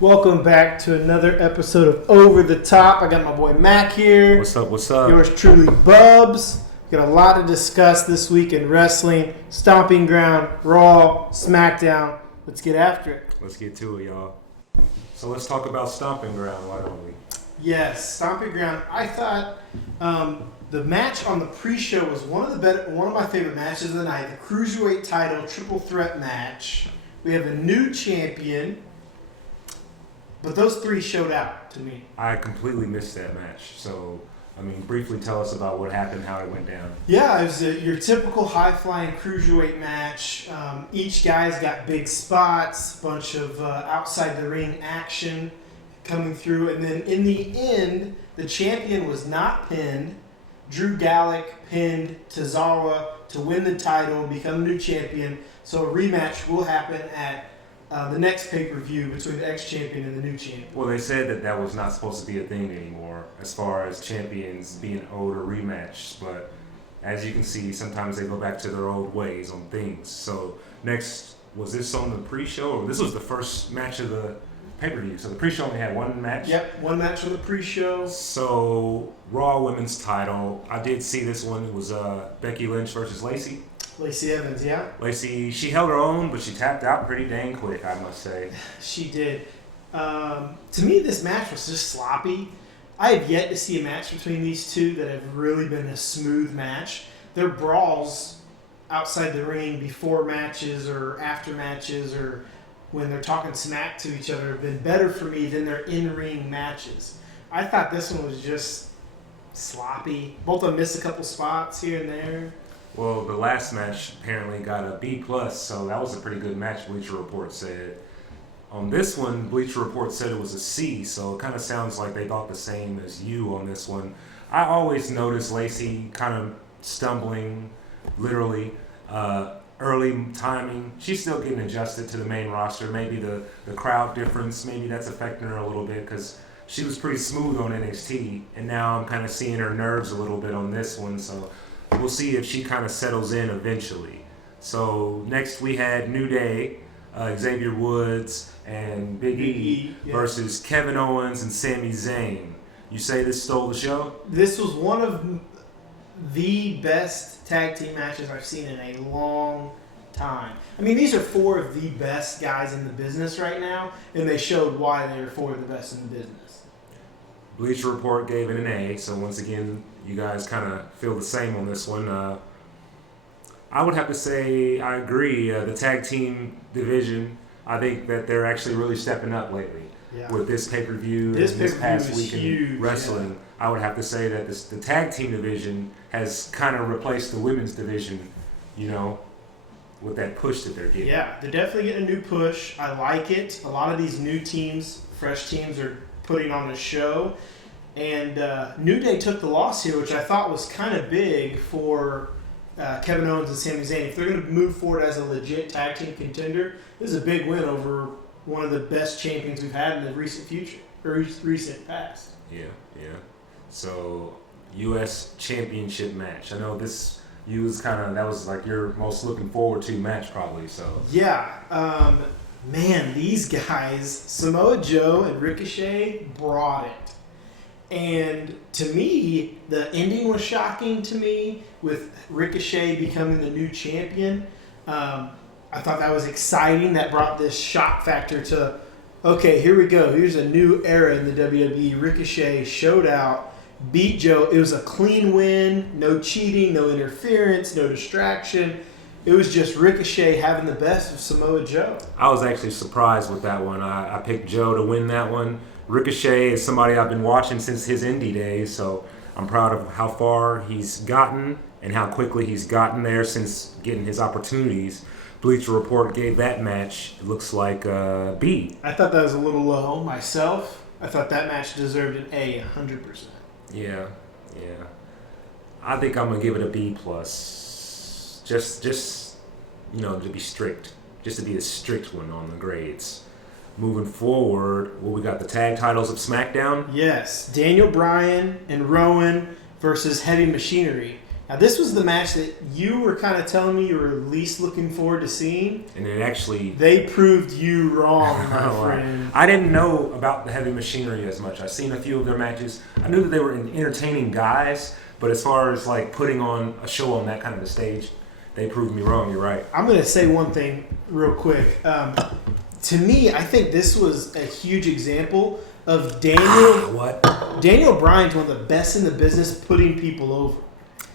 Welcome back to another episode of Over the Top. I got my boy Mac here. What's up? What's up? Yours truly, Bubs. We got a lot to discuss this week in wrestling. Stomping Ground, Raw, SmackDown. Let's get after it. Let's get to it, y'all. So let's talk about Stomping Ground, why don't we? Yes, Stomping Ground. I thought the match on the pre-show was one of my favorite matches of the night. The Cruiserweight title triple threat match. We have a new champion. But those three showed out to me. I completely missed that match. So, briefly tell us about what happened, how it went down. Yeah, it was your typical high-flying cruiserweight match. Each guy's got big spots, a bunch of outside-the-ring action coming through. And then in the end, the champion was not pinned. Drew Gulak pinned Tozawa to win the title and become new champion. So a rematch will happen at the next pay-per-view between the ex-champion and the new champion. Well, they said that was not supposed to be a thing anymore as far as champions being owed a rematch. But as you can see, sometimes they go back to their old ways on things. So next, was this on the pre-show? Or this was the first match of the pay-per-view. So the pre-show only had one match? Yep, one match on the pre-show. So Raw Women's title. I did see this one. It was Becky Lynch versus Lacey. Lacey Evans, yeah. Lacey, she held her own, but she tapped out pretty dang quick, I must say. She did. To me, this match was just sloppy. I have yet to see a match between these two that have really been a smooth match. Their brawls outside the ring before matches or after matches or when they're talking smack to each other have been better for me than their in-ring matches. I thought this one was just sloppy. Both of them missed a couple spots here and there. Well, the last match apparently got a B+, so that was a pretty good match, Bleacher Report said. On this one, Bleacher Report said it was a C, so it kind of sounds like they thought the same as you on this one. I always notice Lacey kind of stumbling, literally, early timing. She's still getting adjusted to the main roster. Maybe the crowd difference, maybe that's affecting her a little bit, because she was pretty smooth on NXT, and now I'm kind of seeing her nerves a little bit on this one, so we'll see if she kind of settles in eventually. So next we had New Day, Xavier Woods and Big E versus Kevin Owens and Sami Zayn. You say this stole the show? This was one of the best tag team matches I've seen in a long time. These are four of the best guys in the business right now, and they showed why they are four of the best in the business. Bleacher Report gave it an A, so once again, you guys kind of feel the same on this one. I would have to say I agree. The tag team division, I think that they're actually really stepping up lately. Yeah. With this pay-per-view and this past week in wrestling. Yeah. I would have to say that the tag team division has kind of replaced the women's division, with that push that they're getting. Yeah, they're definitely getting a new push. I like it. A lot of these new teams, fresh teams, are putting on a show. And New Day took the loss here, which I thought was kind of big for Kevin Owens and Sami Zayn. If they're going to move forward as a legit tag team contender, this is a big win over one of the best champions we've had in the recent future, or recent past. Yeah. So, U.S. Championship match. I know this, that was like your most looking forward to match probably, so. Yeah. Man, these guys, Samoa Joe and Ricochet, brought it. And to me, the ending was shocking to me with Ricochet becoming the new champion. I thought that was exciting. That brought this shock factor to, okay, here we go. Here's a new era in the WWE. Ricochet showed out, beat Joe. It was a clean win, no cheating, no interference, no distraction. It was just Ricochet having the best of Samoa Joe. I was actually surprised with that one. I picked Joe to win that one. Ricochet is somebody I've been watching since his indie days, so I'm proud of how far he's gotten and how quickly he's gotten there since getting his opportunities. Bleacher Report gave that match, it looks like, B. I thought that was a little low myself. I thought that match deserved an A 100%. Yeah. I think I'm going to give it a B+. Just to be strict. Just to be a strict one on the grades. Moving forward, we got the tag titles of SmackDown. Yes, Daniel Bryan and Rowan versus Heavy Machinery. Now, this was the match that you were kind of telling me you were least looking forward to seeing. And it actually... They proved you wrong, my friend. I didn't know about the Heavy Machinery as much. I've seen a few of their matches. I knew that they were entertaining guys, but as far as like putting on a show on that kind of a stage, they proved me wrong. You're right. I'm going to say one thing real quick. To me, I think this was a huge example of Daniel Bryan's one of the best in the business putting people over.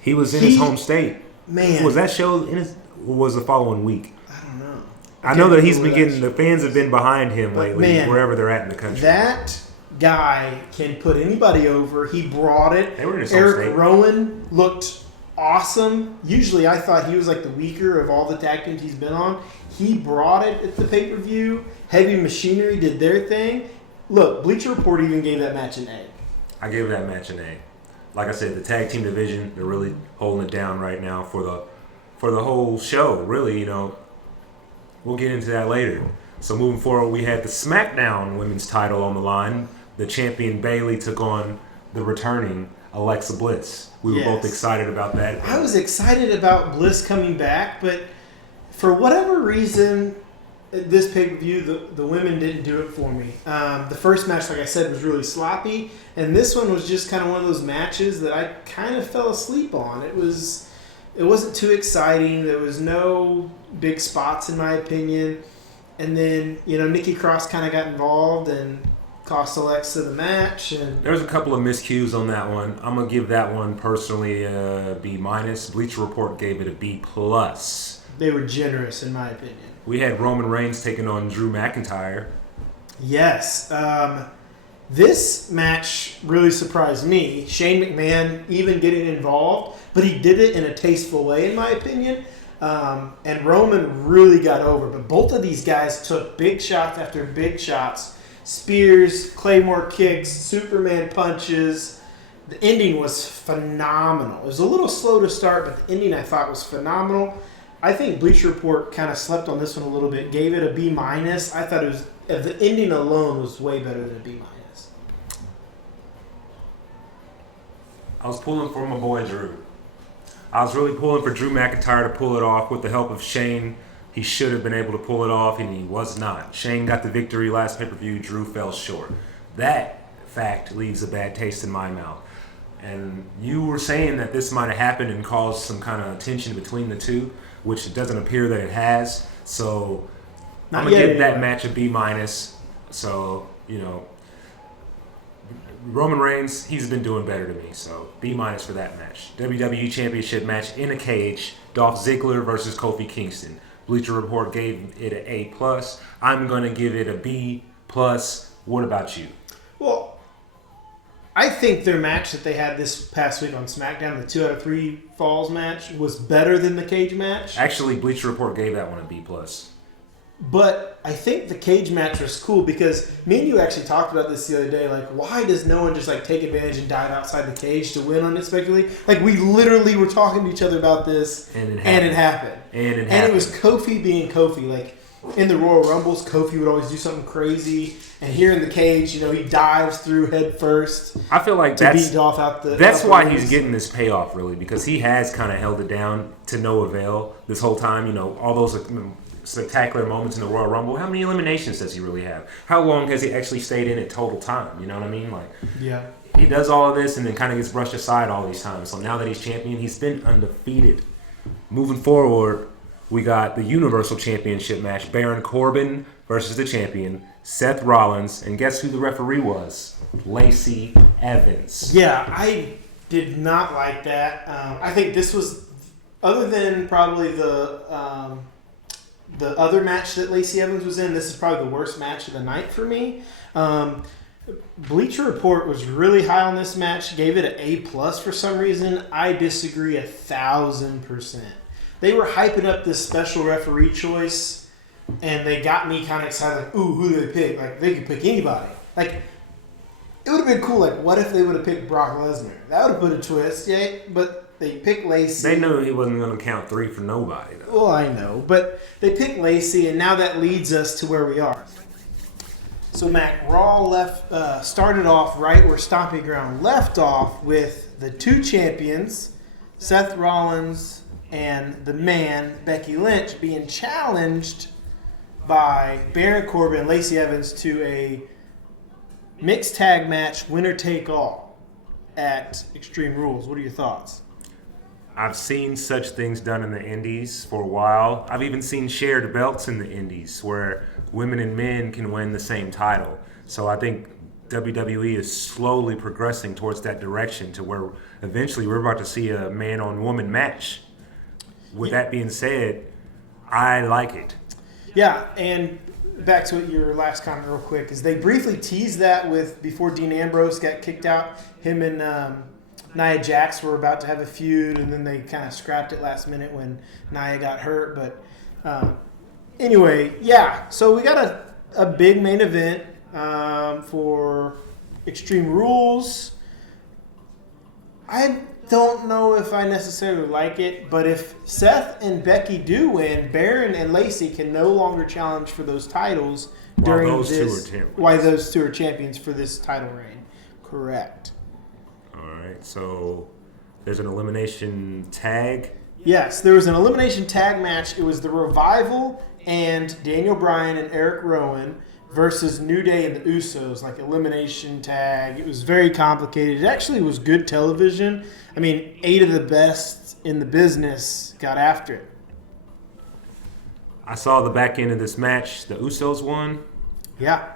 He was in his home state. Man. Was that show in his, or was the following week? I don't know. I know that he's been getting, the fans have been behind him lately, man, wherever they're at in the country. That guy can put anybody over. He brought it. They were in his home state. Eric Rowan looked awesome. Usually I thought he was like the weaker of all the tag teams he's been on. He brought it at the pay-per-view. Heavy Machinery did their thing. Look, Bleacher Report even gave that match an A. I gave that match an A. Like I said, the tag team division, they're really holding it down right now for the whole show. Really, you know, we'll get into that later. So moving forward, we had the SmackDown Women's title on the line. The champion Bayley took on the returning Alexa Bliss. We were both excited about that. I was excited about Bliss coming back, but for whatever reason, this pay-per-view, the women didn't do it for me. The first match, like I said, was really sloppy, and this one was just kind of one of those matches that I kind of fell asleep on. It wasn't too exciting. There was no big spots, in my opinion. And then, you know, Nikki Cross kind of got involved and cost Alexa the match. And there was a couple of miscues on that one. I'm gonna give that one personally a B-. Bleacher Report gave it a B+. They were generous, in my opinion. We had Roman Reigns taking on Drew McIntyre. Yes. This match really surprised me. Shane McMahon even getting involved, but he did it in a tasteful way, in my opinion. And Roman really got over. But both of these guys took big shots after big shots. Spears, Claymore kicks, Superman punches. The ending was phenomenal. It was a little slow to start, but the ending I thought was phenomenal. I think Bleacher Report kind of slept on this one a little bit, gave it a B-. I thought it was the ending alone was way better than a B-. I was pulling for my boy Drew. I was really pulling for Drew McIntyre to pull it off with the help of Shane. He should have been able to pull it off, and he was not. Shane got the victory last pay-per-view. Drew fell short. That fact leaves a bad taste in my mouth. And you were saying that this might have happened and caused some kind of tension between the two, which it doesn't appear that it has. So I'm going to give that match a B-. So, you know, Roman Reigns, he's been doing better to me. So B- for that match. WWE Championship match in a cage. Dolph Ziggler versus Kofi Kingston. Bleacher Report gave it an A+. I'm going to give it a B+. What about you? Well, I think their match that they had this past week on SmackDown, the 2 out of 3 falls match, was better than the cage match. Actually, Bleacher Report gave that one a B+. But I think the cage match was cool because me and you actually talked about this the other day. Like, why does no one just like take advantage and dive outside the cage to win unexpectedly? Like, we literally were talking to each other about this, and it happened. And it was Kofi being Kofi. Like, in the Royal Rumbles, Kofi would always do something crazy. And here in the cage, you know, he dives through head first. I feel like beat Dolph out the. That's why he's getting this payoff, really, because he has kind of held it down to no avail this whole time. You know, all those spectacular moments in the Royal Rumble. How many eliminations does he really have? How long has he actually stayed in it total time? You know what I mean? Like, yeah, he does all of this and then kind of gets brushed aside all these times. So now that he's champion, he's been undefeated. Moving forward, we got the Universal Championship match: Baron Corbin versus the champion Seth Rollins, and guess who the referee was? Lacey Evans. Yeah, I did not like that. I think this was, other than probably the other match that Lacey Evans was in, this is probably the worst match of the night for me. Bleacher Report was really high on this match, gave it an A+ for some reason. I disagree 1,000%. They were hyping up this special referee choice, and they got me kind of excited, like, ooh, who do they pick? Like, they could pick anybody. Like, it would have been cool, like, what if they would have picked Brock Lesnar? That would have put a twist, yeah, but they picked Lacey. They knew he wasn't going to count 3 for nobody, though. Well, I know, but they picked Lacey, and now that leads us to where we are. So, Mac, Raw started off right where Stomping Ground left off with the two champions, Seth Rollins and the man, Becky Lynch, being challenged by Baron Corbin and Lacey Evans to a mixed tag match, winner take all, at Extreme Rules. What are your thoughts? I've seen such things done in the indies for a while. I've even seen shared belts in the indies where women and men can win the same title. So I think WWE is slowly progressing towards that direction to where eventually we're about to see a man-on-woman match. With that being said, I like it. Yeah, and back to your last comment real quick, is they briefly teased that with before Dean Ambrose got kicked out, him and Nia Jax were about to have a feud, and then they kind of scrapped it last minute when Nia got hurt. But anyway, yeah, so we got a big main event for Extreme Rules. I don't know if I necessarily like it, but if Seth and Becky do win, Baron and Lacey can no longer challenge for those titles during those this. two are champions. Why those two are champions for this title reign? Correct. All right, so there's an elimination tag. Yes, there was an elimination tag match. It was the Revival and Daniel Bryan and Eric Rowan versus New Day and the Usos, like elimination tag. It was very complicated. It actually was good television. I mean, 8 of the best in the business got after it. I saw the back end of this match. The Usos won. Yeah.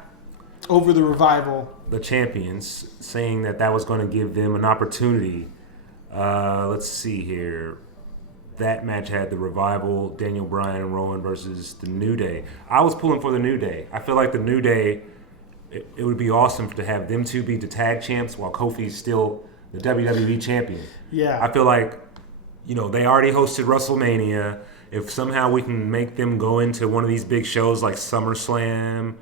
Over the Revival. The champions, saying that was going to give them an opportunity. Let's see here. That match had the Revival, Daniel Bryan and Rowan versus the New Day. I was pulling for the New Day. I feel like the New Day, it would be awesome to have them two be the tag champs while Kofi's still the WWE champion. Yeah. I feel like, they already hosted WrestleMania. If somehow we can make them go into one of these big shows like SummerSlam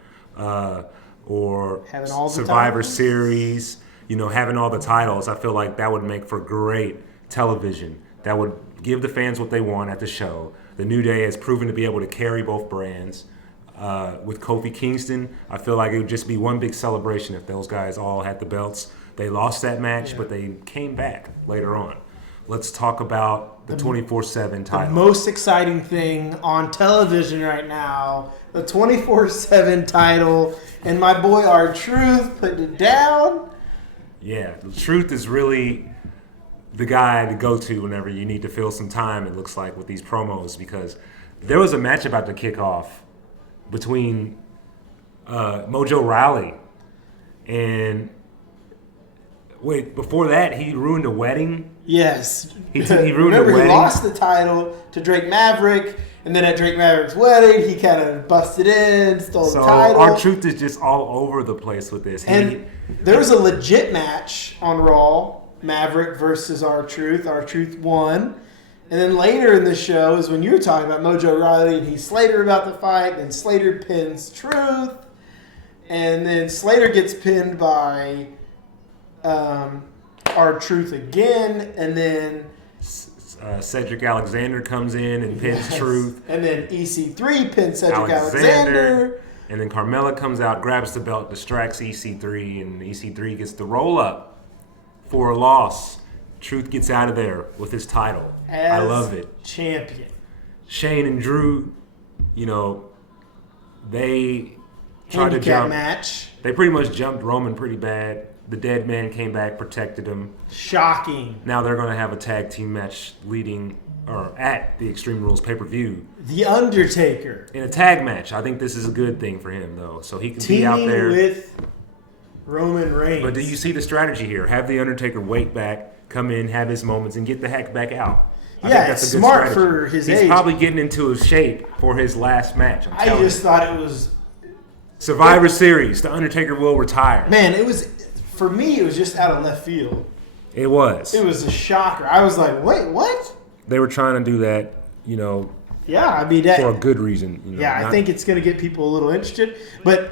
or Survivor Series, having all the titles, I feel like that would make for great television. That would give the fans what they want at the show. The New Day has proven to be able to carry both brands. With Kofi Kingston, I feel like it would just be one big celebration if those guys all had the belts. They lost that match, but they came back later on. Let's talk about the 24/7 title. The most exciting thing on television right now, the 24/7 title, and my boy R-Truth putting it down. Yeah, the Truth is really the guy to go to whenever you need to fill some time, it looks like, with these promos, because there was a match about to kick off between Mojo Rawley and before that he ruined a wedding. Yes. He ruined Remember, a wedding. He lost the title to Drake Maverick, and then at Drake Maverick's wedding, he kind of busted in, stole the title. R-Truth is just all over the place with this. And there was a legit match on Raw, Maverick versus R-Truth. R-Truth won. And then later in the show is when you were talking about Mojo Rawley and Slater about the fight, and Slater pins Truth, and then Slater gets pinned by R-Truth again, and then Cedric Alexander comes in and pins Truth. And then EC3 pins Cedric Alexander. And then Carmella comes out, grabs the belt, distracts EC3, and EC3 gets the roll up for a loss. Truth gets out of there with his title. I love it. Champion. Shane and Drew, they tried to jump. Match. They pretty much jumped Roman pretty bad. The dead man came back, protected him. Shocking. Now they're going to have a tag team match at the Extreme Rules pay-per-view. The Undertaker. In a tag match. I think this is a good thing for him, though. So he can be out there. With Roman Reigns. But do you see the strategy here? Have the Undertaker wait back, come in, have his moments, and get the heck back out. I think that's a good smart strategy. for his He's age. probably getting into his shape for his last match. I just thought it was... Survivor Series. The Undertaker will retire. Man, it was... For me, it was just out of left field. It was. It was a shocker. I was like, wait, what? They were trying to do that, Yeah, I mean... that for a good reason. I think it's going to get people a little interested. But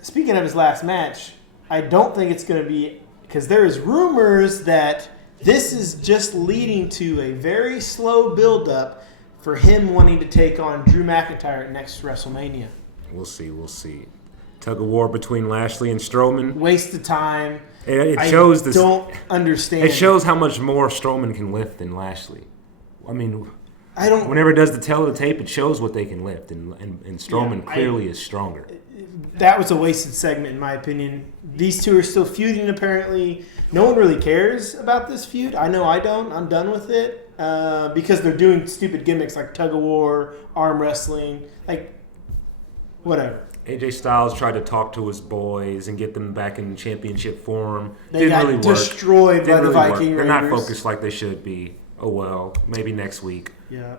speaking of his last match, I don't think it's going to be... Because there is rumors that this is just leading to a very slow build-up for him wanting to take on Drew McIntyre at next WrestleMania. We'll see. Tug of war between Lashley and Strowman. Waste of time. It shows this. Don't understand. It shows how much more Strowman can lift than Lashley. I mean, I don't. Whenever it does the tail of the tape, it shows what they can lift, and Strowman clearly is stronger. That was a wasted segment, in my opinion. These two are still feuding, apparently. No one really cares about this feud. I know I don't. I'm done with it because they're doing stupid gimmicks like tug of war, arm wrestling, like whatever. AJ Styles tried to talk to his boys and get them back in championship form. They Didn't got really work. destroyed by the Viking They're Raiders. not focused like they should be. Oh well, maybe next week. Yeah.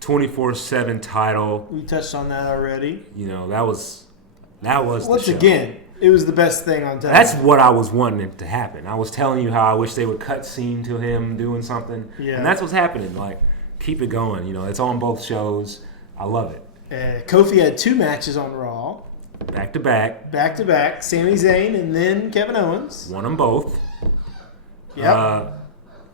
24/7 title. We touched on that already. You know, that was Once the show. again, it was the best thing on television. That's what I was wanting to happen. I was telling you how I wish they would cut scene to him doing something. Yeah. And that's what's happening. Like, keep it going. You know, it's on both shows. I love it. Kofi had 2 matches on Raw. Back to back. Back to back. Sami Zayn and then Kevin Owens. Won them both. Yep.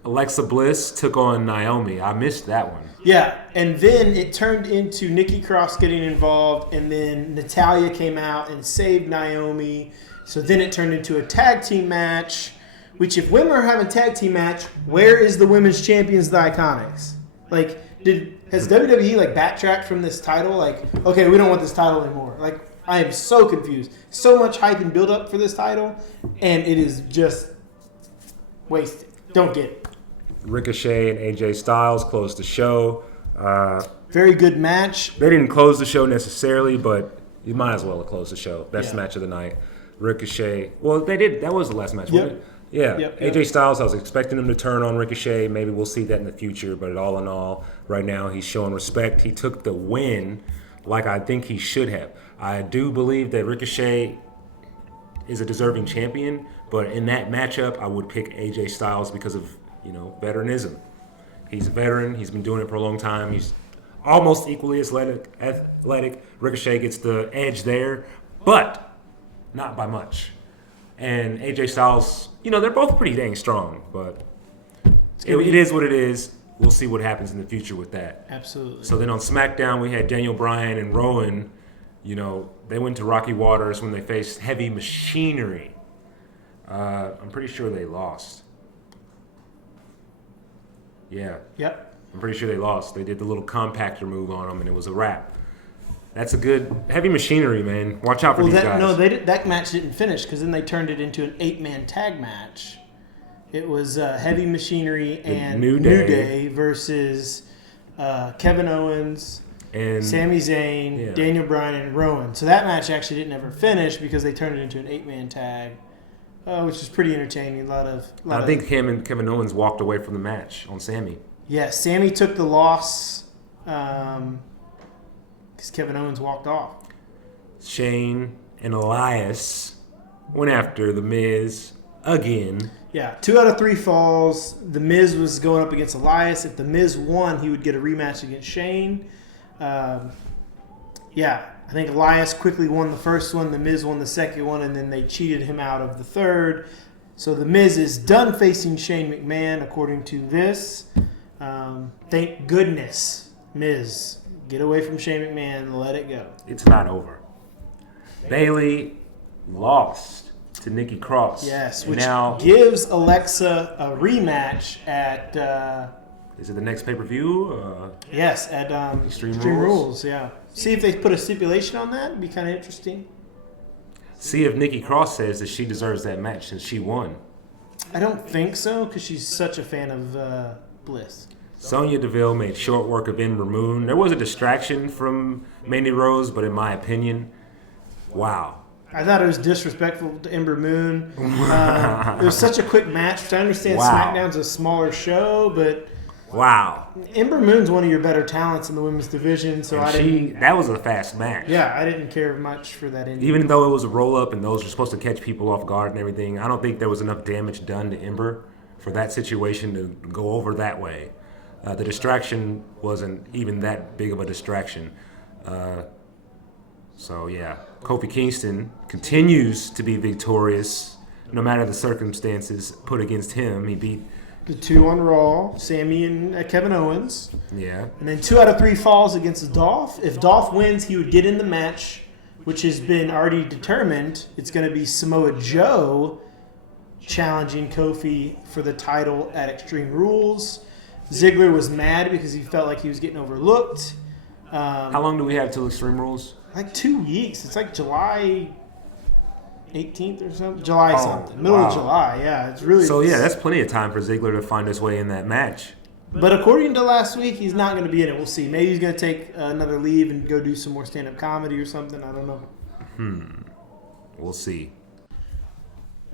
Alexa Bliss took on Naomi. I missed that one. Yeah, and then it turned into Nikki Cross getting involved, and then Natalya came out and saved Naomi. So then it turned into a tag team match, which if women are having a tag team match, where is the women's champions, the Iconics? Like, has WWE like backtracked from this title? Like, okay, we don't want this title anymore. Like, I am so confused. So much hype and build up for this title, and it is just wasted. Don't get it. Ricochet and AJ Styles closed the show. Very good match. They didn't close the show necessarily, but you might as well have closed the show. Best Yeah. match of the night. Ricochet. Well, they did. That was the last match, wasn't Yep. it? Yeah. Yep, AJ Styles, I was expecting him to turn on Ricochet. Maybe we'll see that in the future. But all in all, right now, he's showing respect. He took the win like I think he should have. I do believe that Ricochet is a deserving champion. But in that matchup, I would pick AJ Styles because of, veteranism. He's a veteran. He's been doing it for a long time. He's almost equally as athletic. Ricochet gets the edge there, but not by much. And AJ Styles, they're both pretty dang strong, but it is what it is. We'll see what happens in the future with that. Absolutely. So then on SmackDown, we had Daniel Bryan and Rowan. They went to Rocky Waters when they faced Heavy Machinery. I'm pretty sure they lost. Yeah. Yep. I'm pretty sure they lost. They did the little compactor move on them, and it was a wrap. That's a good Heavy Machinery, man. Watch out for these guys. No, that match didn't finish because then they turned it into an 8-man tag match. It was Heavy Machinery and New Day versus Kevin Owens, and Sami Zayn, Daniel Bryan, and Rowan. So that match actually didn't ever finish because they turned it into an 8-man tag. Which is pretty entertaining. I think him and Kevin Owens walked away from the match on Sammy. Yeah, Sammy took the loss because Kevin Owens walked off. Shane and Elias went after The Miz again. Yeah, 2 out of 3 falls. The Miz was going up against Elias. If The Miz won, he would get a rematch against Shane. I think Elias quickly won the first one. The Miz won the second one, and then they cheated him out of the third. So The Miz is done facing Shane McMahon, according to this. Thank goodness, Miz. Get away from Shane McMahon and let it go. It's not over. Bayley lost to Nikki Cross. Yes, which now gives Alexa a rematch at... is it the next pay-per-view? Yes, at Extreme Rules. Yeah. See if they put a stipulation on that. It'd be kind of interesting. See if Nikki Cross says that she deserves that match since she won. I don't think so because she's such a fan of Bliss. Sonya Deville made short work of Ember Moon. There was a distraction from Mandy Rose, but in my opinion, wow. I thought it was disrespectful to Ember Moon. It was such a quick match, which I understand Wow. SmackDown's a smaller show, but Wow. Ember Moon's one of your better talents in the women's division, so That was a fast match. Yeah, I didn't care much for that ending. Even though it was a roll-up and those were supposed to catch people off guard and everything, I don't think there was enough damage done to Ember for that situation to go over that way. The distraction wasn't even that big of a distraction. Kofi Kingston continues to be victorious no matter the circumstances put against him. He beat the 2 on Raw, Sammy and Kevin Owens. Yeah. And then 2 out of 3 falls against Dolph. If Dolph wins, he would get in the match which has been already determined. It's going to be Samoa Joe challenging Kofi for the title at Extreme Rules. Ziggler was mad because he felt like he was getting overlooked. How long do we have till Extreme Rules? Like 2 weeks. It's like July 18th or something. July something. Middle wow. of July, yeah. It's really. So, yeah, that's plenty of time for Ziggler to find his way in that match. But according to last week, he's not going to be in it. We'll see. Maybe he's going to take another leave and go do some more stand-up comedy or something. I don't know. We'll see.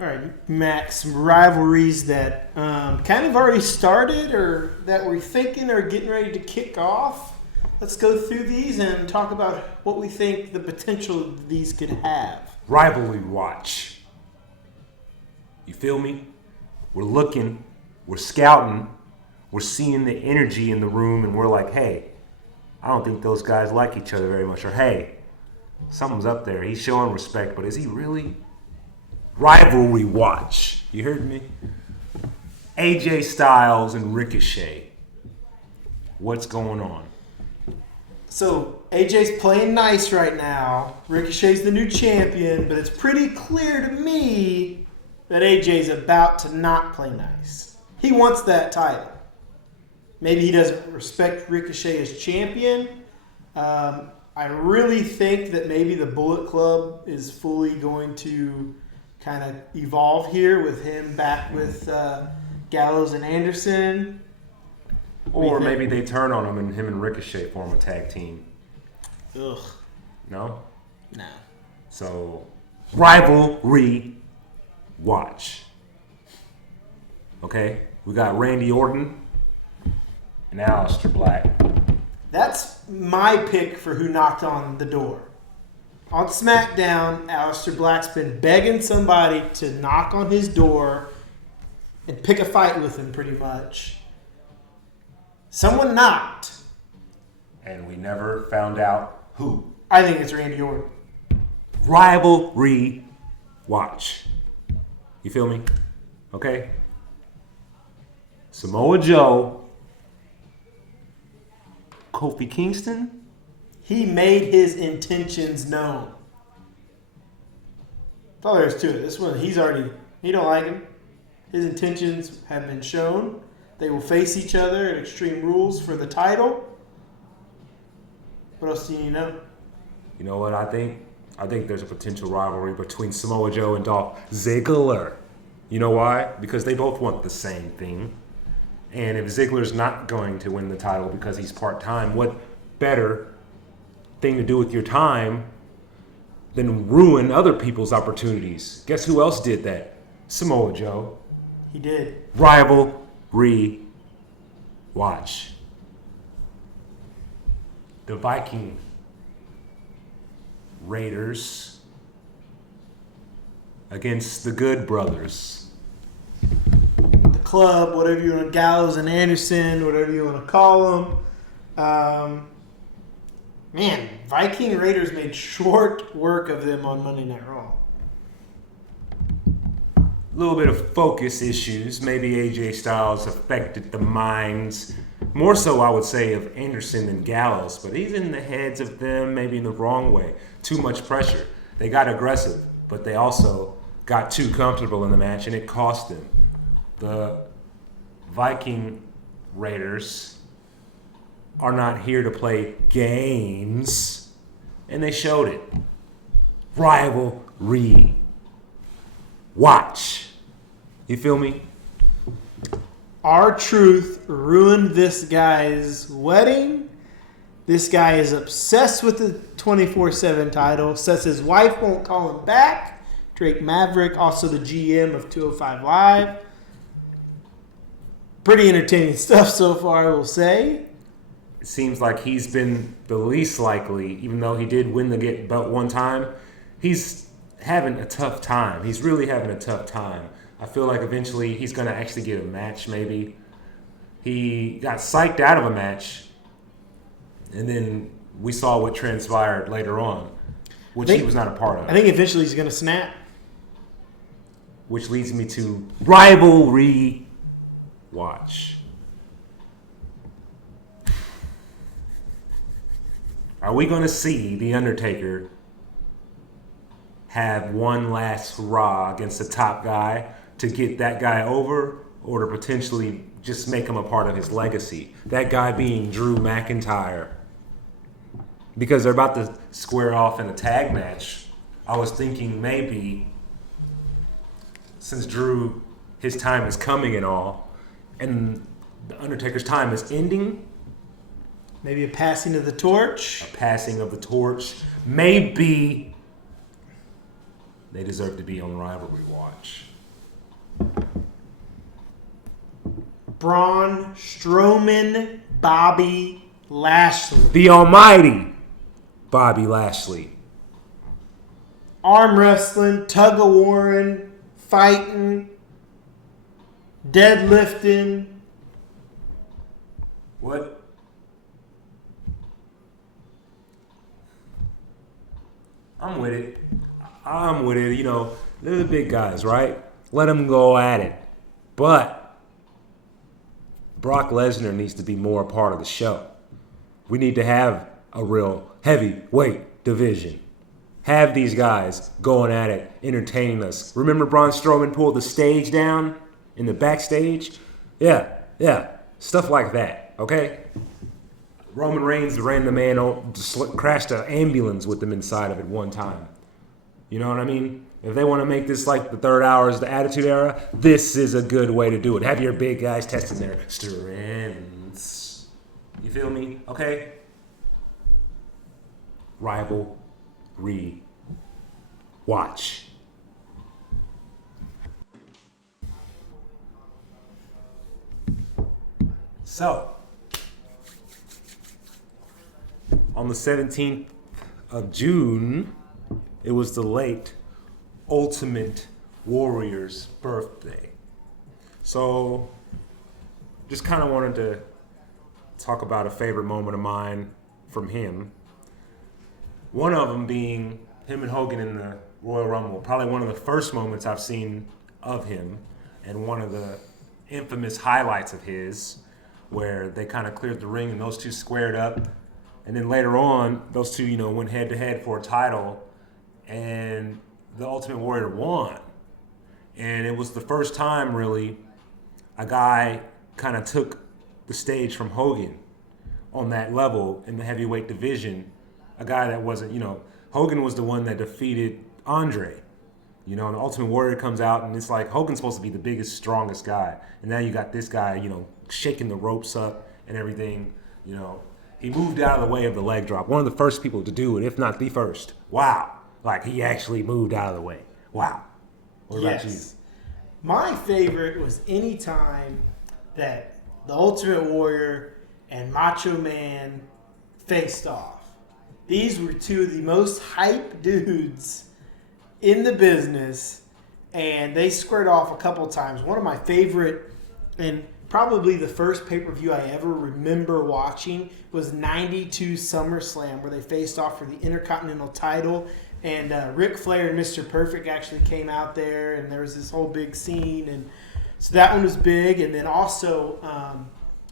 All right, Max, some rivalries that kind of already started or that we're thinking are getting ready to kick off. Let's go through these and talk about what we think the potential of these could have. Rivalry watch. You feel me? We're looking, we're scouting, we're seeing the energy in the room, and we're like, hey, I don't think those guys like each other very much. Or, hey, something's up there. He's showing respect, but is he really? Rivalry watch. You heard me? AJ Styles and Ricochet. What's going on? So AJ's playing nice right now. Ricochet's the new champion, but it's pretty clear to me that AJ's about to not play nice. He wants that title. Maybe he doesn't respect Ricochet as champion. I really think that maybe the Bullet Club is fully going to kind of evolve here with him back with Gallows and Anderson. Or maybe they turn on him and him and Ricochet form a tag team. Ugh. No? No. So, rivalry watch. Okay? We got Randy Orton and Aleister Black. That's my pick for who knocked on the door. On SmackDown, Aleister Black's been begging somebody to knock on his door and pick a fight with him pretty much. Someone knocked. And we never found out who. I think it's Randy Orton. Rivalry watch. You feel me? Okay? Samoa Joe. Kofi Kingston. He made his intentions known. That's all there is to it. This one, he don't like him. His intentions have been shown. They will face each other at Extreme Rules for the title. What else do you know? You know what I think? I think there's a potential rivalry between Samoa Joe and Dolph Ziggler. You know why? Because they both want the same thing. And if Ziggler's not going to win the title because he's part-time, what better thing to do with your time than ruin other people's opportunities? Guess who else did that? Samoa Joe. He did. Rivalry watch. The Viking Raiders against the Good Brothers. The club, whatever you want, Gallows and Anderson, whatever you want to call them. Man, Viking Raiders made short work of them on Monday Night Raw. A little bit of focus issues. Maybe AJ Styles affected the minds, more so I would say, of Anderson than Gallows, but he's in the heads of them, maybe in the wrong way. Too much pressure. They got aggressive, but they also got too comfortable in the match, and it cost them. The Viking Raiders are not here to play games, and they showed it. Rivalry watch. You feel me? R-Truth ruined this guy's wedding. This guy is obsessed with the 24/7 title. Says his wife won't call him back. Drake Maverick, also the GM of 205 Live. Pretty entertaining stuff so far, I will say. It seems like he's been the least likely, even though he did win the belt one time. He's having a tough time. He's really having a tough time. I feel like eventually he's going to actually get a match, maybe. He got psyched out of a match, and then we saw what transpired later on, which he was not a part of. I think eventually he's going to snap. Which leads me to rivalry watch. Are we going to see The Undertaker have one last hurrah against the top guy to get that guy over, or to potentially just make him a part of his legacy. That guy being Drew McIntyre. Because they're about to square off in a tag match, I was thinking maybe, since Drew, his time is coming and all, and the Undertaker's time is ending, Maybe a passing of the torch. a passing of the torch, maybe they deserve to be on Rivalry Watch. Braun Strowman, Bobby Lashley. The almighty Bobby Lashley. Arm wrestling, tug of warring, fighting, deadlifting. What? I'm with it. You know, they're the big guys, right? Let them go at it. But Brock Lesnar needs to be more a part of the show. We need to have a real heavyweight division. Have these guys going at it, entertaining us. Remember Braun Strowman pulled the stage down in the backstage? Yeah. Stuff like that, okay? Roman Reigns ran the man, crashed an ambulance with them inside of it one time. You know what I mean? If they want to make this like the third hour is the Attitude Era, this is a good way to do it. Have your big guys testing their strengths. You feel me? Okay? Rivalry Watch. So, on the 17th of June, it was the late Ultimate Warrior's birthday. So, just kind of wanted to talk about a favorite moment of mine from him. One of them being him and Hogan in the Royal Rumble. Probably one of the first moments I've seen of him, and one of the infamous highlights of his, where they kind of cleared the ring and those two squared up. And then later on, those two, went head to head for a title, and the Ultimate Warrior won. And it was the first time, really, a guy kind of took the stage from Hogan on that level in the heavyweight division. A guy that wasn't, Hogan was the one that defeated Andre. And the Ultimate Warrior comes out, and it's like Hogan's supposed to be the biggest, strongest guy. And now you got this guy, shaking the ropes up and everything, He moved out of the way of the leg drop. One of the first people to do it, if not the first. Wow. Like, he actually moved out of the way. Wow. What about you? My favorite was any time that the Ultimate Warrior and Macho Man faced off. These were two of the most hype dudes in the business, and they squared off a couple times. One of my favorite, and probably the first pay-per-view I ever remember watching, was 92 SummerSlam, where they faced off for the Intercontinental title. And Ric Flair and Mr. Perfect actually came out there, and there was this whole big scene. And so that one was big. And then also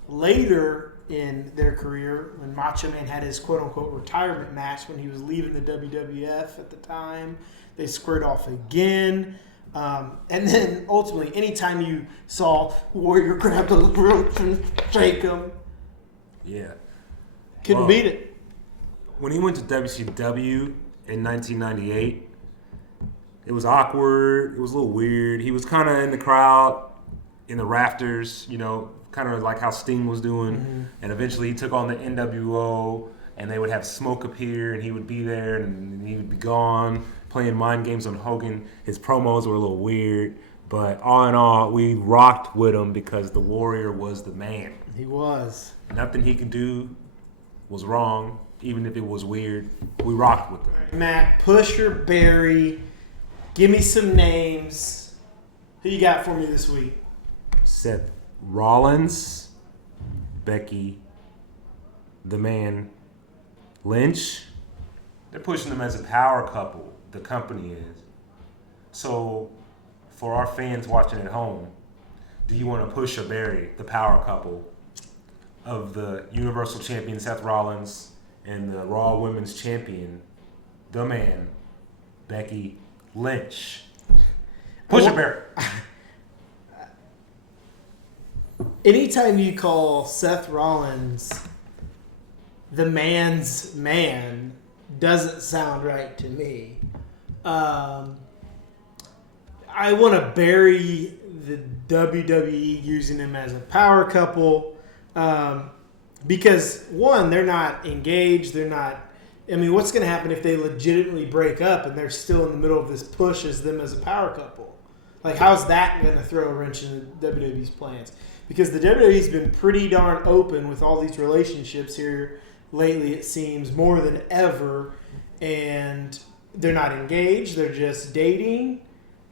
later in their career, when Macho Man had his quote-unquote retirement match when he was leaving the WWF at the time, they squared off again. And then ultimately, anytime you saw Warrior grab the ropes and shake them, couldn't beat it. When he went to WCW in 1998, it was awkward. It was a little weird. He was kind of in the crowd, in the rafters, kind of like how Sting was doing. Mm-hmm. And eventually he took on the NWO, and they would have smoke appear, and he would be there, and he would be gone, playing mind games on Hogan. His promos were a little weird, but all in all, we rocked with him because the Warrior was the man. He was. Nothing he could do was wrong, even if it was weird. We rocked with him. Mac, push or Barry, give me some names. Who you got for me this week? Seth Rollins, Becky, the man, Lynch. They're pushing them as a power couple. The company is. So, for our fans watching at home, do you want to push or bury the power couple of the Universal Champion Seth Rollins and the Raw Women's Champion, the man, Becky Lynch. Push it, Barry. Anytime you call Seth Rollins the man's man, doesn't sound right to me. I want to bury the WWE using him as a power couple because, one, they're not engaged. They're not. I mean, what's going to happen if they legitimately break up and they're still in the middle of this push as them as a power couple? Like, how's that going to throw a wrench in the WWE's plans? Because the WWE's been pretty darn open with all these relationships here lately, it seems, more than ever. And they're not engaged. They're just dating.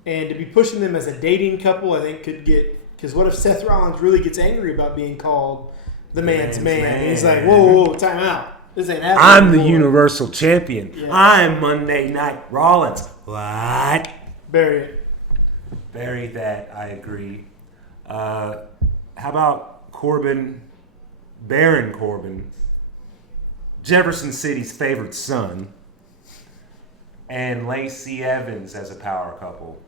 And to be pushing them as a dating couple, I think could get... Because what if Seth Rollins really gets angry about being called the man's man? And he's like, whoa, time out. This ain't happening. I'm the Universal Champion. Yeah. I'm Monday Night Rollins. What? Bury it. Bury that. I agree. How about Corbin, Baron Corbin, Jefferson City's favorite son, and Lacey Evans as a power couple?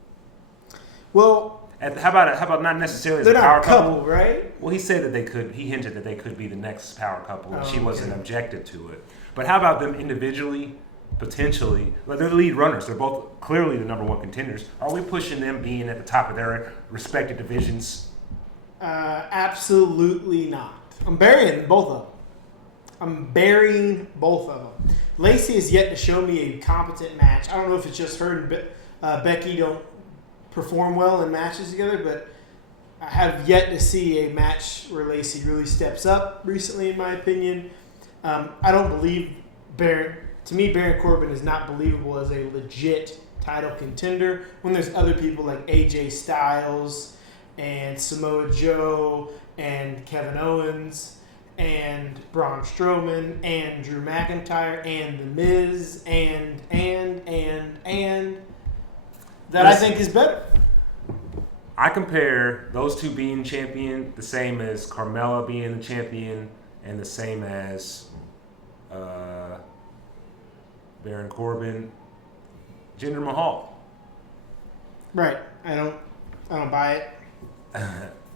Well, how about not necessarily as they're a power not a couple, right? Well, he said that they could. He hinted that they could be the next power couple, and she wasn't objective to it. But how about them individually, potentially? Like, they're the lead runners. They're both clearly the number one contenders. Are we pushing them being at the top of their respective divisions? Absolutely not. I'm burying both of them. Lacey has yet to show me a competent match. I don't know if it's just her and Becky don't perform well in matches together, but I have yet to see a match where Lacey really steps up recently, in my opinion. I don't believe Baron Corbin is not believable as a legit title contender when there's other people like AJ Styles and Samoa Joe and Kevin Owens and Braun Strowman and Drew McIntyre and The Miz and that I think is better. I compare those two being champion the same as Carmella being the champion and the same as Baron Corbin, Jinder Mahal. Right. I don't buy it.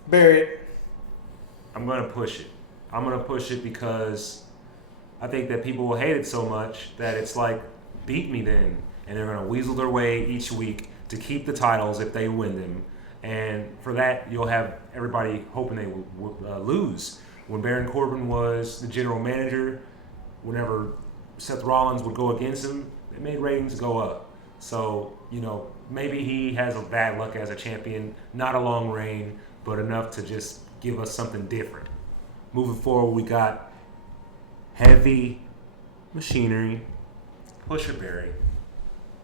Bury it. I'm going to push it. I'm going to push it because I think that people will hate it so much that it's like, beat me then. And they're going to weasel their way each week to keep the titles if they win them. And for that, you'll have everybody hoping they will lose. When Baron Corbin was the general manager, whenever Seth Rollins would go against him, it made ratings go up. So, maybe he has a bad luck as a champion, not a long reign, but enough to just give us something different. Moving forward, we got heavy machinery. Push or bury?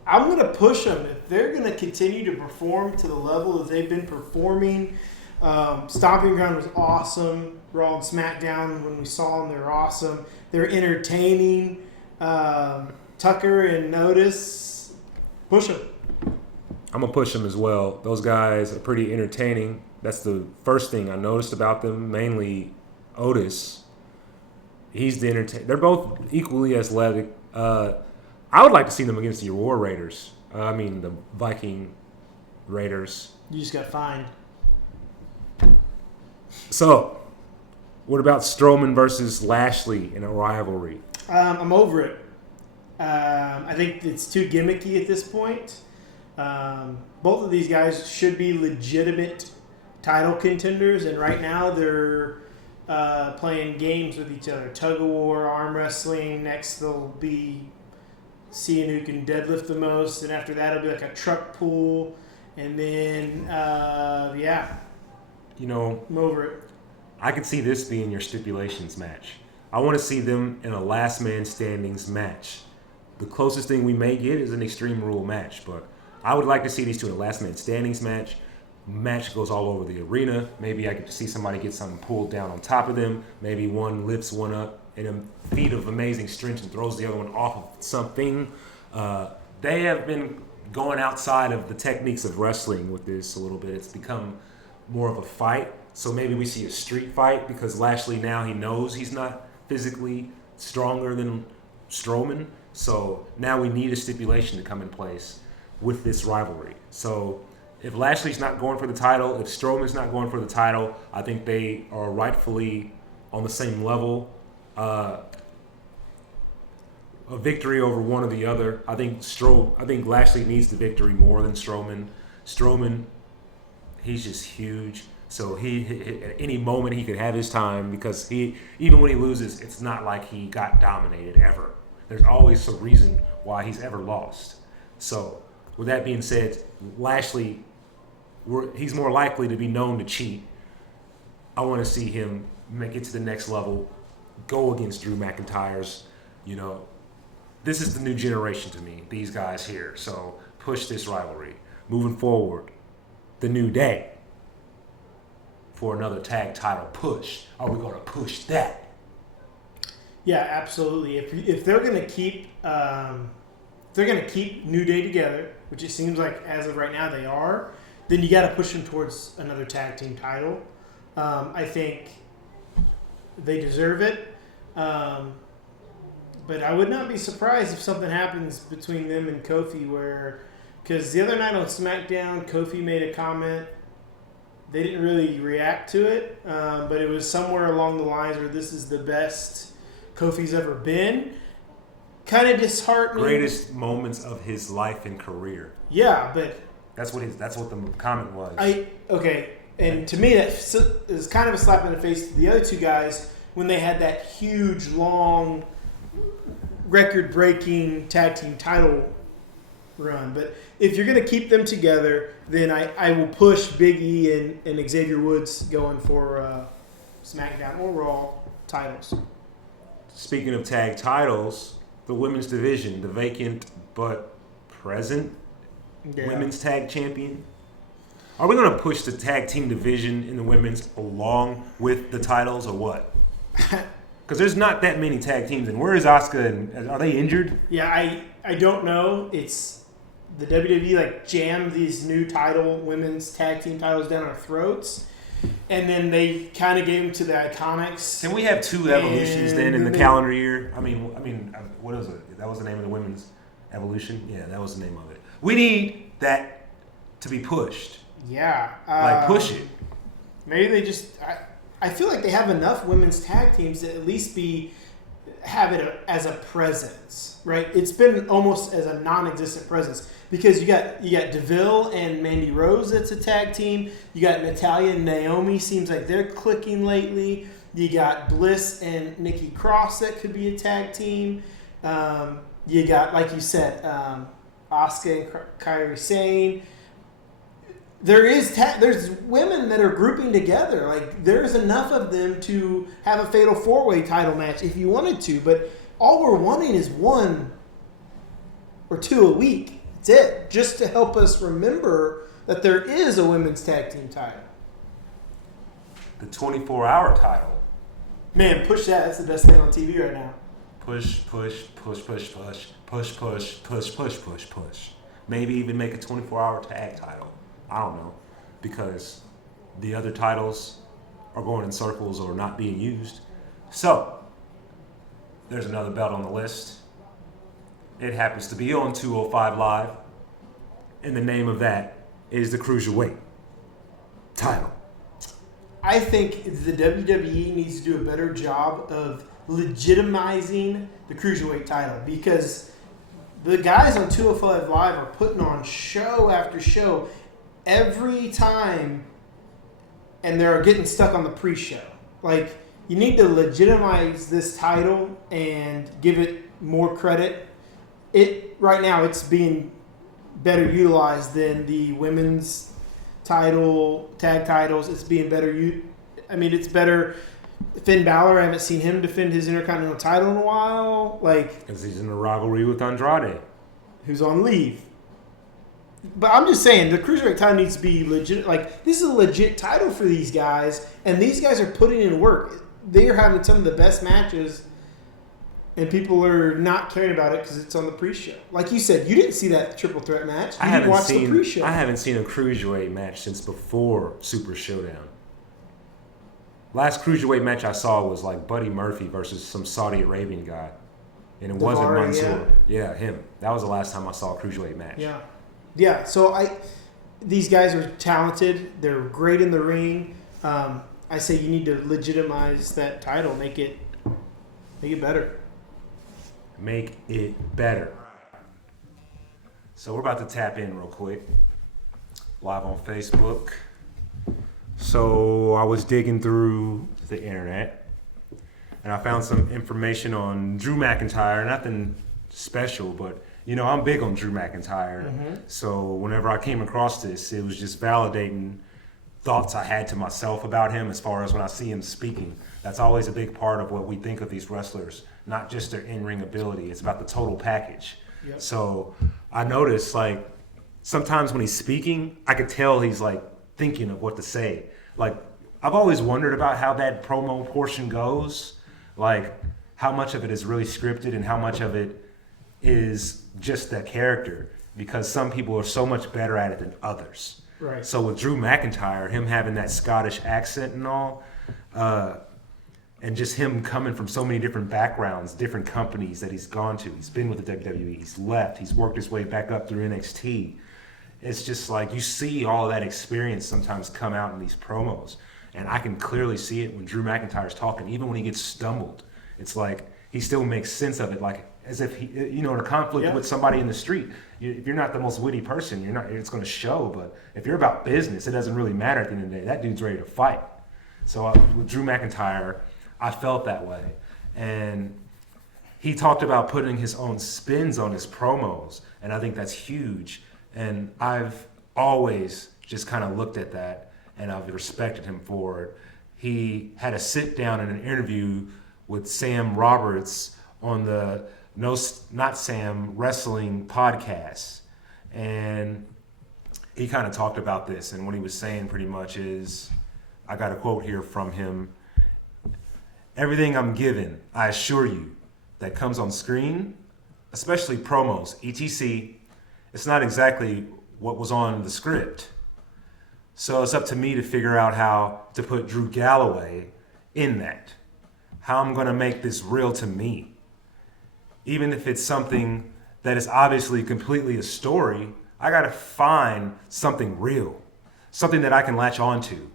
I'm going to push them. If they're going to continue to perform to the level that they've been performing, Stomping Ground was awesome. Raw and SmackDown, when we saw them, they're awesome. They're entertaining. Tucker and Notice, push them. I'm going to push them as well. Those guys are pretty entertaining. That's the first thing I noticed about them, mainly Otis. He's the entertainer. They're both equally athletic. I would like to see them against the War Raiders. The Viking Raiders. You just got fined. So, what about Strowman versus Lashley in a rivalry? I'm over it. I think it's too gimmicky at this point. Both of these guys should be legitimate title contenders, and right now they're playing games with each other. Tug of war, arm wrestling. Next they'll be seeing who can deadlift the most, and after that it'll be like a truck pull, and then I'm over it. I could see this being your stipulations match. I want to see them in a last man standings match. The closest thing we may get is an Extreme Rule match, but I would like to see these two in a last man standings match. Match goes all over the arena. Maybe I get to see somebody get something pulled down on top of them. Maybe one lifts one up in a feat of amazing strength and throws the other one off of something. They have been going outside of the techniques of wrestling with this a little bit. It's become more of a fight. So maybe we see a street fight because Lashley now he knows he's not physically stronger than Strowman. So now we need a stipulation to come in place. with this rivalry. So if Lashley's not going for the title, if Strowman's not going for the title, I think they are rightfully on the same level. A victory over one or the other. I think Lashley needs the victory more than Strowman. Strowman, he's just huge. So he at any moment he could have his time, because even when he loses, it's not like he got dominated ever. There's always some reason why he's ever lost. So with that being said, Lashley, he's more likely to be known to cheat. I want to see him make it to the next level, go against Drew McIntyre's. This is the new generation to me, these guys here. So push this rivalry. Moving forward, the New Day for another tag title push. Are we going to push that? Yeah, absolutely. If they're going to keep New Day together, which it seems like as of right now they are, then you got to push them towards another tag team title. I think they deserve it. But I would not be surprised if something happens between them and Kofi, because the other night on SmackDown, Kofi made a comment. They didn't really react to it, but it was somewhere along the lines where this is the best Kofi's ever been. Kind of disheartening. Greatest moments of his life and career. Yeah, but that's what the comment was. And to me that is kind of a slap in the face to the other two guys when they had that huge, long, record-breaking tag team title run. But if you're going to keep them together, then I will push Big E and Xavier Woods going for SmackDown or Raw titles. Speaking of tag titles, the women's division, the vacant but present women's tag champion. Are we going to push the tag team division in the women's along with the titles, or what? Because there's not that many tag teams. And where is Asuka? And are they injured? Yeah, I don't know. It's the WWE jammed these new women's tag team titles down our throats. And then they kind of gave them to the Iconics. Can we have two Evolutions then in the calendar year? I mean, what is it? That was the name of the women's Evolution? Yeah, that was the name of it. We need that to be pushed. Yeah. Push it. Maybe they just... I feel like they have enough women's tag teams to at least have it as a presence, right? It's been almost as a non-existent presence because you got DeVille and Mandy Rose that's a tag team. You got Natalya and Naomi, seems like they're clicking lately. You got Bliss and Nikki Cross that could be a tag team. You got, like you said, Asuka and Kairi Sane. There's women that are grouping together. There's enough of them to have a fatal 4-way title match if you wanted to. But all we're wanting is 1 or 2 a week. That's it. Just to help us remember that there is a women's tag team title. The 24-hour title. Man, push that. That's the best thing on TV right now. Push, push, push, push, push, push, push, push, push, push, push. Maybe even make a 24-hour tag title. I don't know, because the other titles are going in circles or not being used. So, there's another belt on the list. It happens to be on 205 Live, and the name of that is the Cruiserweight title. I think the WWE needs to do a better job of legitimizing the Cruiserweight title, because the guys on 205 Live are putting on show after show every time, and they're getting stuck on the pre-show. You need to legitimize this title and give it more credit. Right now, it's being better utilized than the women's title, tag titles. It's being better. It's better. Finn Balor, I haven't seen him defend his Intercontinental title in a while. Because he's in a rivalry with Andrade, who's on leave. But I'm just saying, the Cruiserweight title needs to be legit. This is a legit title for these guys, and these guys are putting in work. They are having some of the best matches, and people are not caring about it because it's on the pre-show. Like you said, you didn't see that triple threat match. You didn't watch the pre-show. I haven't seen a Cruiserweight match since before Super Showdown. Last Cruiserweight match I saw was Buddy Murphy versus some Saudi Arabian guy, and it wasn't Mansoor. Yeah, him. That was the last time I saw a Cruiserweight match. Yeah. Yeah, so these guys are talented. They're great in the ring. I say you need to legitimize that title, make it better. Make it better. So we're about to tap in real quick, live on Facebook. So I was digging through the internet, and I found some information on Drew McIntyre. Nothing special, but I'm big on Drew McIntyre. Mm-hmm. So whenever I came across this, it was just validating thoughts I had to myself about him as far as when I see him speaking. That's always a big part of what we think of these wrestlers, not just their in-ring ability. It's about the total package. Yep. So I noticed, like, sometimes when he's speaking, I could tell he's, like, thinking of what to say. Like, I've always wondered about how that promo portion goes. Like, how much of it is really scripted and how much of it is just that character. Because some people are so much better at it than others. Right. So with Drew McIntyre, him having that Scottish accent and all, and just him coming from so many different backgrounds, different companies that he's gone to. He's been with the WWE, he's left, he's worked his way back up through NXT. It's just like you see all of that experience sometimes come out in these promos. And I can clearly see it when Drew McIntyre's talking, even when he gets stumbled. It's like he still makes sense of it, like as if he, in a conflict with somebody in the street. If you're not the most witty person, it's going to show. But if you're about business, it doesn't really matter at the end of the day. That dude's ready to fight. So with Drew McIntyre, I felt that way. And he talked about putting his own spins on his promos. And I think that's huge. And I've always just kind of looked at that and I've respected him for it. He had a sit down in an interview with Sam Roberts on the Not Sam Wrestling podcast. And he kind of talked about this. And what he was saying pretty much is, I got a quote here from him. Everything I'm given, I assure you, that comes on screen, especially promos, etc., it's not exactly what was on the script. So it's up to me to figure out how to put Drew Galloway in that. How I'm going to make this real to me. Even if it's something that is obviously completely a story, I got to find something real. Something that I can latch onto.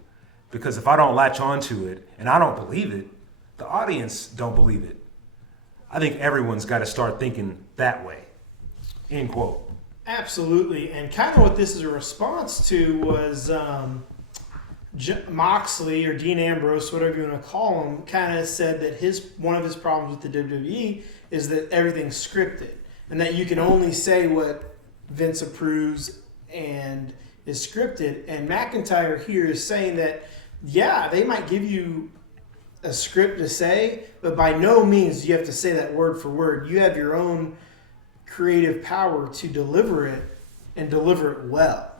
Because if I don't latch onto it and I don't believe it, the audience don't believe it. I think everyone's got to start thinking that way. End quote. Absolutely. And kind of what this is a response to was Moxley or Dean Ambrose, whatever you want to call him, kind of said that one of his problems with the WWE is that everything's scripted and that you can only say what Vince approves and is scripted. And McIntyre here is saying that, yeah, they might give you a script to say, but by no means do you have to say that word for word. You have your own creative power to deliver it and deliver it well.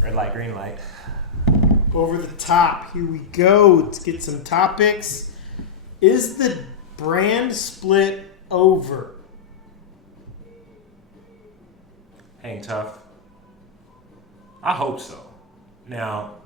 Red light, green light. Over the top. Here we go. Let's get some topics. Is the brand split over? Hang tough. I hope so. Now,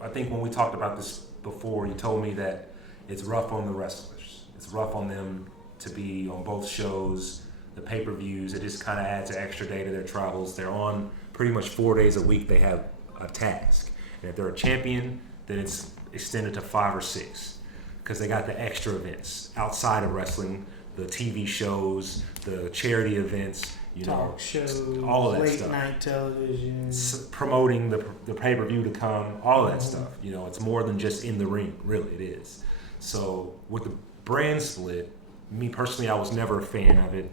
I think when we talked about this before, you told me that it's rough on the wrestlers. It's rough on them to be on both shows, the pay-per-views. It just kind of adds an extra day to their travels. They're on pretty much 4 days a week. They have a task. And if they're a champion, then it's extended to 5 or 6 because they got the extra events outside of wrestling, the TV shows, the charity events, talk shows, all of that late stuff. Night television, promoting the pay-per-view to come, all of that stuff. It's more than just in the ring, really, it is. So with the brand split, me personally, I was never a fan of it.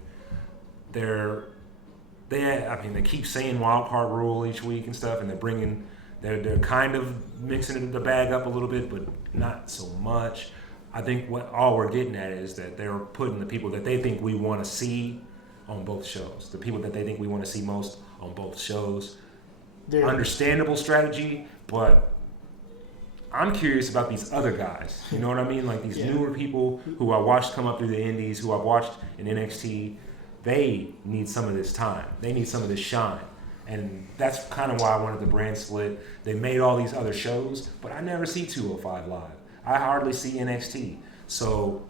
They keep saying wild card rule each week and stuff, and they're kind of mixing the bag up a little bit, but not so much. I think all we're getting at is that they're putting the people that they think we want to see on both shows. The people that they think we want to see most on both shows. Understandable strategy, but I'm curious about these other guys. You know what I mean? Like these newer people who I watched come up through the indies, who I watched in NXT, they need some of this time. They need some of this shine. And that's kind of why I wanted the brand split. They made all these other shows, but I never see 205 Live. I hardly see NXT. So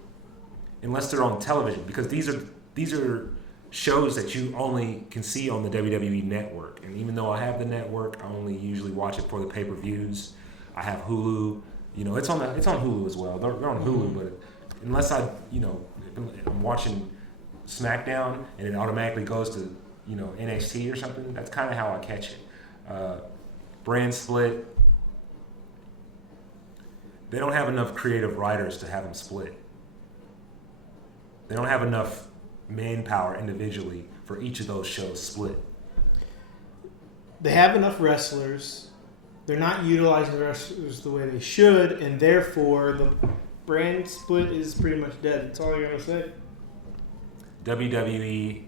unless they're on television, because these are these are shows that you only can see on the WWE network. And even though I have the network, I only usually watch it for the pay-per-views. I have Hulu. It's on Hulu as well. They're on Hulu, but unless if I'm watching SmackDown and it automatically goes to NXT or something, that's kind of how I catch it. Brand split. They don't have enough creative writers to have them split. They don't have enough manpower individually for each of those shows split. They have enough wrestlers. They're not utilizing the wrestlers the way they should, and therefore the brand split is pretty much dead. That's all I gotta say. WWE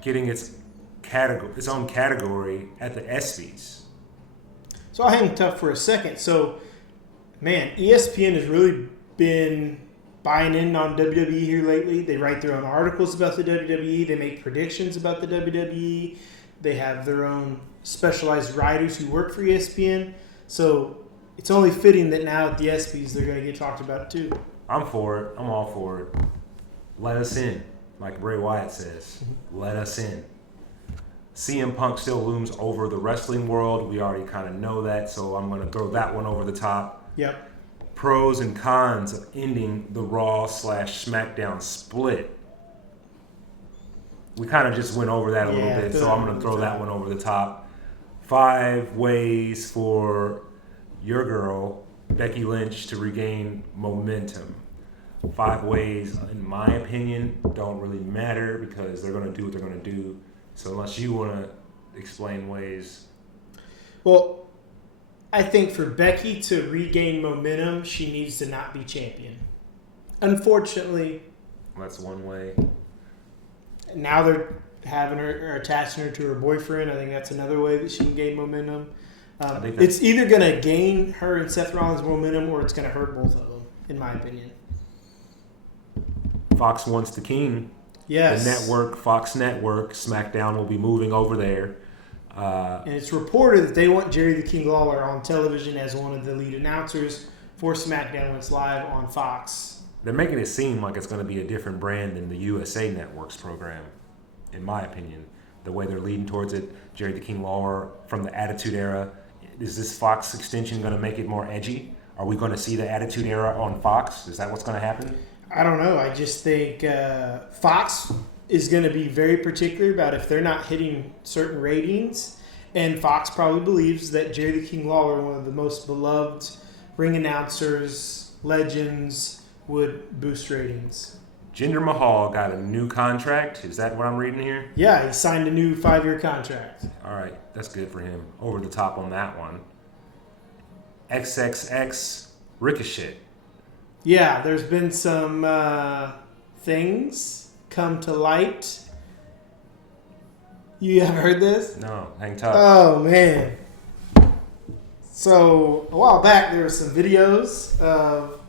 getting its own category at the ESPYs. So I hang tough for a second. So, man, ESPN has really been buying in on WWE here lately. They write their own articles about the WWE. They make predictions about the WWE. They have their own specialized writers who work for ESPN. So it's only fitting that now at the ESPYs they're going to get talked about too. I'm for it. I'm all for it. Let us in. Like Bray Wyatt says, let us in. CM Punk still looms over the wrestling world. We already kind of know that, so I'm going to throw that one over the top. Yep. Pros and cons of ending the Raw/SmackDown split. We kind of just went over that a little bit, so I'm going to throw that one over the top. 5 ways for your girl, Becky Lynch, to regain momentum. 5 ways, in my opinion, don't really matter because they're going to do what they're going to do. So unless you want to explain ways. Well, I think for Becky to regain momentum, she needs to not be champion. Unfortunately, that's one way. Now they're having her or attaching her to her boyfriend. I think that's another way that she can gain momentum. It's either going to gain her and Seth Rollins momentum or it's going to hurt both of them, in my opinion. Fox wants the king. Yes. The network, Fox Network, SmackDown will be moving over there. And it's reported that they want Jerry the King Lawler on television as one of the lead announcers for SmackDown when it's live on Fox. They're making it seem like it's going to be a different brand than the USA Network's program, in my opinion. The way they're leading towards it, Jerry the King Lawler from the Attitude Era. Is this Fox extension going to make it more edgy? Are we going to see the Attitude Era on Fox? Is that what's going to happen? I don't know. I just think Fox is going to be very particular about if they're not hitting certain ratings. And Fox probably believes that Jerry the King Lawler, one of the most beloved ring announcers, legends, would boost ratings. Jinder Mahal got a new contract. Is that what I'm reading here? Yeah, he signed a new 5-year contract. All right, that's good for him. Over the top on that one. XXX Ricochet. Yeah, there's been some things come to light. You haven't heard this? No, hang tough. Oh, man. So, a while back, there were some videos of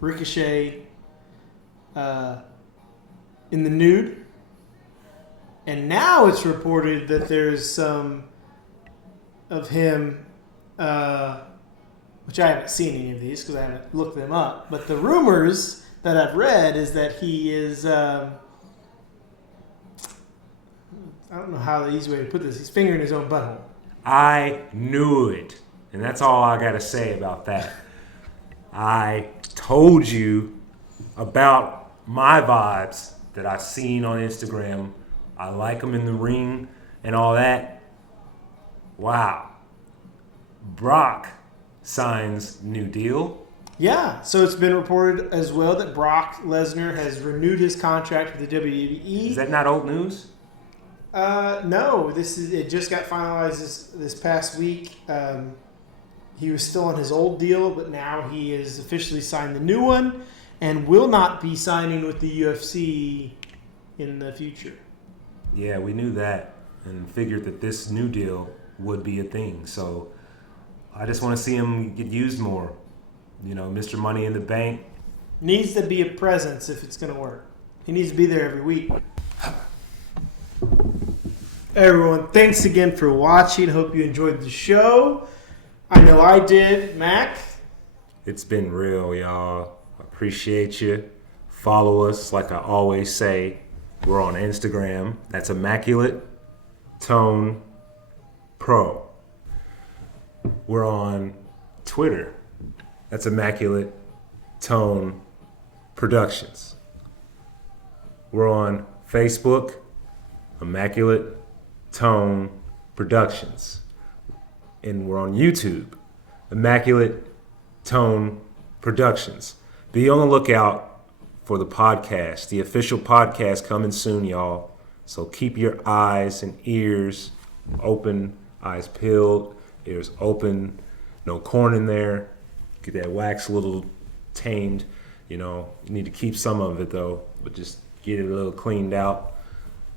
Ricochet in the nude. And now it's reported that there's some of him, which I haven't seen any of these because I haven't looked them up. But the rumors that I've read is that he is, I don't know how the easy way to put this, he's fingering his own butthole. I knew it. And that's all I got to say about that. I told you about my vibes that I've seen on Instagram. I like them in the ring and all that. Wow. Brock signs new deal. Yeah, so it's been reported as well that Brock Lesnar has renewed his contract with the WWE. Is that not old news? No, it just got finalized this past week. He was still on his old deal, but now he has officially signed the new one and will not be signing with the UFC in the future. Yeah, we knew that and figured that this new deal would be a thing. So I just want to see him get used more. You know, Mr. Money in the Bank. Needs to be a presence if it's going to work. He needs to be there every week. Everyone, thanks again for watching. Hope you enjoyed the show. I know I did. Mac? It's been real, y'all. Appreciate you. Follow us, like I always say. We're on Instagram. That's Immaculate Tone Pro. We're on Twitter. That's Immaculate Tone Productions. We're on Facebook. Immaculate Tone Productions. And we're on YouTube. Immaculate Tone Productions. Be on the lookout for the podcast, the official podcast coming soon, y'all. So keep your eyes and ears open, eyes peeled, ears open, no corn in there. Get that wax a little tamed. You need to keep some of it though, but just get it a little cleaned out.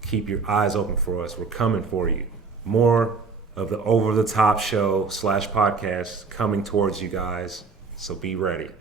Keep your eyes open for us. We're coming for you. More of the over-the-top show / podcast coming towards you guys. So be ready.